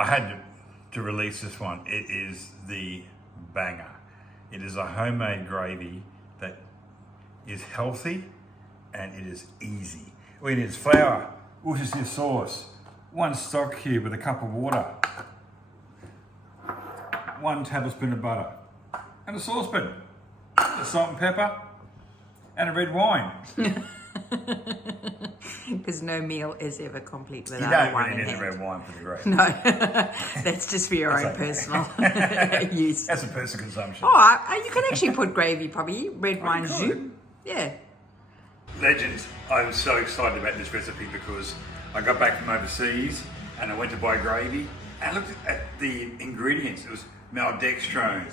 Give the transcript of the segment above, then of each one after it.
I had to release this one. It is the banger. It is a homemade gravy that is healthy and it is easy. All you need is flour, Worcestershire sauce, 1 stock cube with a cup of water, 1 tablespoon of butter, and a saucepan, a salt and pepper, and a red wine. Because no meal is ever complete without You don't wine really in need a hand. red wine for the gravy. No, that's just for your own personal use. That's a personal consumption. Oh, you can actually put gravy, probably red wine could. jus. Yeah. Legends, I'm so excited about this recipe because I got back from overseas and I went to buy gravy and I looked at the ingredients. It was maltodextrine,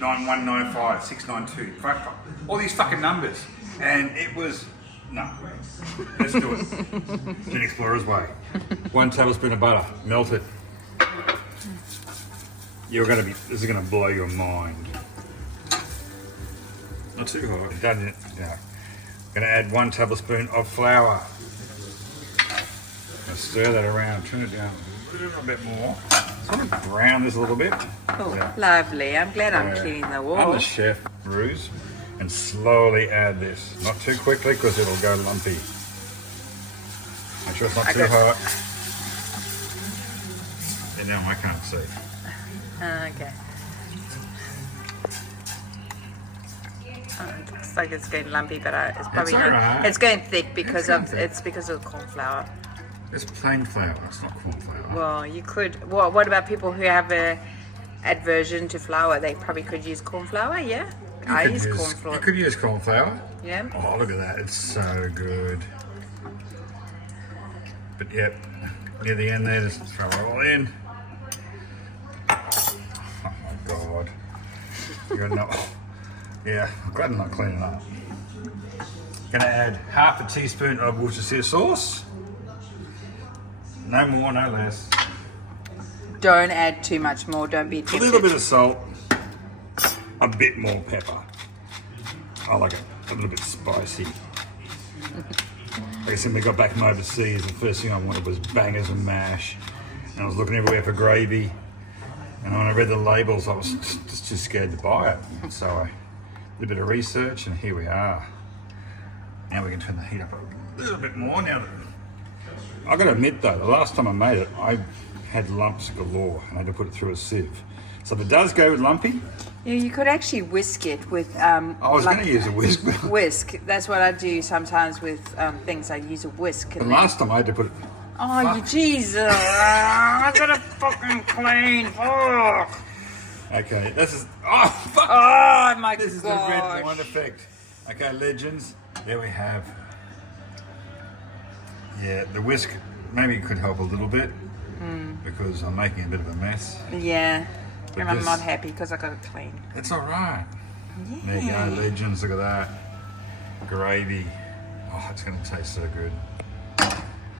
9195, 692, all these fucking numbers. And it was, no, let's do it. Genxplorers way. 1 tablespoon of butter, melted. This is gonna blow your mind. Not too hot. Done it, yeah. Gonna add 1 tablespoon of flour. Gonna stir that around, turn it down a little bit more. Sort of brown this a little bit. Oh, Yeah. lovely. I'm glad I'm cleaning the I'm wall. the chef, Ruse. And slowly add this. Not too quickly because it'll go lumpy. Make sure it's not too hot. Yeah, now I can't see. Okay. It looks like it's going lumpy, but it's probably It's not. alright. It's going thick because going of thick. it's because of corn flour. It's plain flour, it's not corn flour. Well, you could. What about people who have a aversion to flour? They probably could use corn flour. Yeah, I use corn flour. You could use corn flour. Yeah. Oh, look at that. It's so good. But yep, near the end there, just throw it all in. Oh my God. You're not, yeah, I'm glad I'm not cleaning up. Gonna add half a teaspoon of Worcestershire sauce. No more, no less. Don't add too much more. Don't be A tempted. little bit of salt. A bit more pepper. I like it a little bit spicy. Like I said, we got back from overseas, the first thing I wanted was bangers and mash. And I was looking everywhere for gravy. And when I read the labels, I was just too scared to buy it. So I did a bit of research and here we are. Now we can turn the heat up a little bit more. Now, I gotta admit though, the last time I made it, I had lumps galore and I had to put it through a sieve. So if it does go lumpy, Yeah, you could actually whisk it with. I was like going to use a whisk. whisk. That's what I do sometimes with things. I use a whisk. And last time I had to put it. Oh, you Jesus! I gotta fucking clean. Fuck. Okay, this is. Oh, fuck! Oh my This is the red wine effect. Okay, legends, there we have. Yeah, the whisk maybe could help a little bit because I'm making a bit of a mess. Yeah, But and I'm this- not happy because I gotta clean. It's all right. Yeah. There you go, legends. Look at that gravy. Oh, it's going to taste so good.